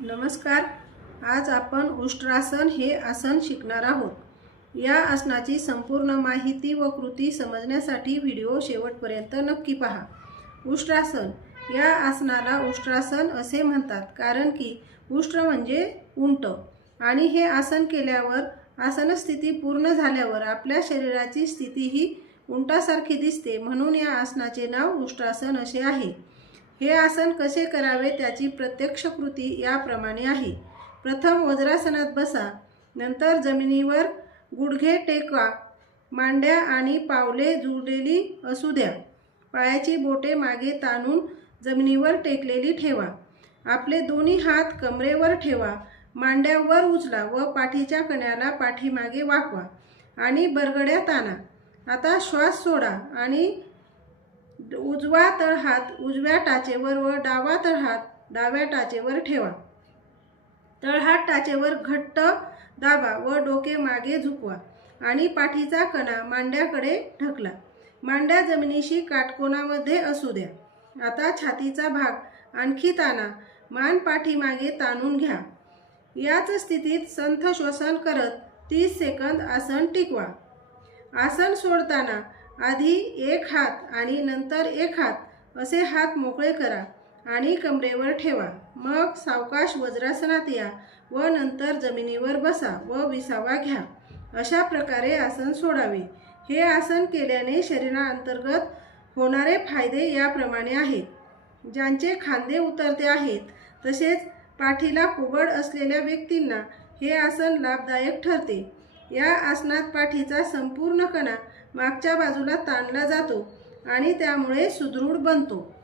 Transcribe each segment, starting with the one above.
नमस्कार. आज आपण उष्ट्रासन हे आसन शिकणार आहोत. या आसनाची संपूर्ण माहिती व कृती समजण्यासाठी व्हिडिओ शेवटपर्यंत नक्की पहा. उष्ट्रासन. या आसनाला उष्ट्रासन असे म्हणतात कारण की उष्ट्र म्हणजे उंट आणि हे आसन केल्यावर आसनस्थिती पूर्ण झाल्यावर आपल्या शरीराची स्थिती ही उंटासारखी दिसते. म्हणून या आसनाचे नाव उष्ट्रासन असे आहे. हे आसन कसे करावे त्याची प्रत्यक्ष कृती याप्रमाणे आहे. प्रथम वज्रासनात बसा नंतर जमिनीवर गुडघे टेकवा मांड्या आणि पावले जुळलेली असू द्या. पायाची बोटे मागे ताणून जमिनीवर टेकलेली ठेवा. आपले दोन्ही हात कमरेवर ठेवा मांड्यावर उचला व पाठीच्या कण्याला पाठीमागे वाकवा आणि बरगड्या ताणा. आता श्वास सोडा आणि उजवा तळहात उजव्या टाचेवर व डावा तळहात डाव्या टाचेवर ठेवा. तळहात टाचेवर घट्ट दाबा व डोके मागे झुकवा आणि पाठीचा कणा मांड्याकडे ढकला. मांड्या जमिनीशी काटकोनामध्ये असू द्या. आता छातीचा भाग आणखी ताणा मान पाठीमागे ताणून घ्या. याच स्थितीत संथ श्वसन करत तीस सेकंद आसन टिकवा. आसन सोडताना आधी एक हात आणि नंतर एक हात असे हात मोकळे करा आणि कमरेवर ठेवा. मग सावकाश वज्रासनात या व नंतर जमिनीवर बसा व विसावा घ्या. अशा प्रकारे आसन सोडावे. हे आसन केल्याने शरीराअंतर्गत होणारे फायदे याप्रमाणे आहेत. ज्यांचे खांदे उतरते आहेत तसेच पाठीला कुबड असलेल्या व्यक्तींना हे आसन लाभदायक ठरते. या आसनात पाठीचा संपूर्ण कणा मागच्या बाजूला ताणला जातो आणि त्यामुळे सुदृढ बनतो.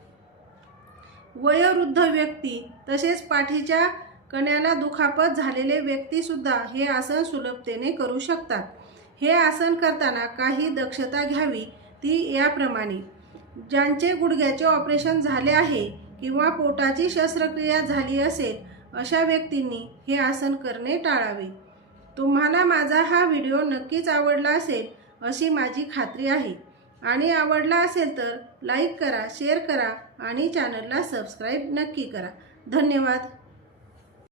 वयोवृद्ध व्यक्ती तसेच पाठीच्या कण्याला दुखापत झालेले व्यक्तीसुद्धा हे आसन सुलभतेने करू शकतात. हे आसन करताना काही दक्षता घ्यावी ती याप्रमाणे. ज्यांचे गुडघ्याचे ऑपरेशन झाले आहे किंवा पोटाची शस्त्रक्रिया झाली असेल अशा व्यक्तींनी हे आसन करणे टाळावे. तुम्हाला माझा हा व्हिडिओ नक्कीच आवडला असेल अशी माझी खात्री आहे. आणि आवडला असेल तर लाईक करा शेअर करा आणि चॅनलला सबस्क्राईब नक्की करा. धन्यवाद.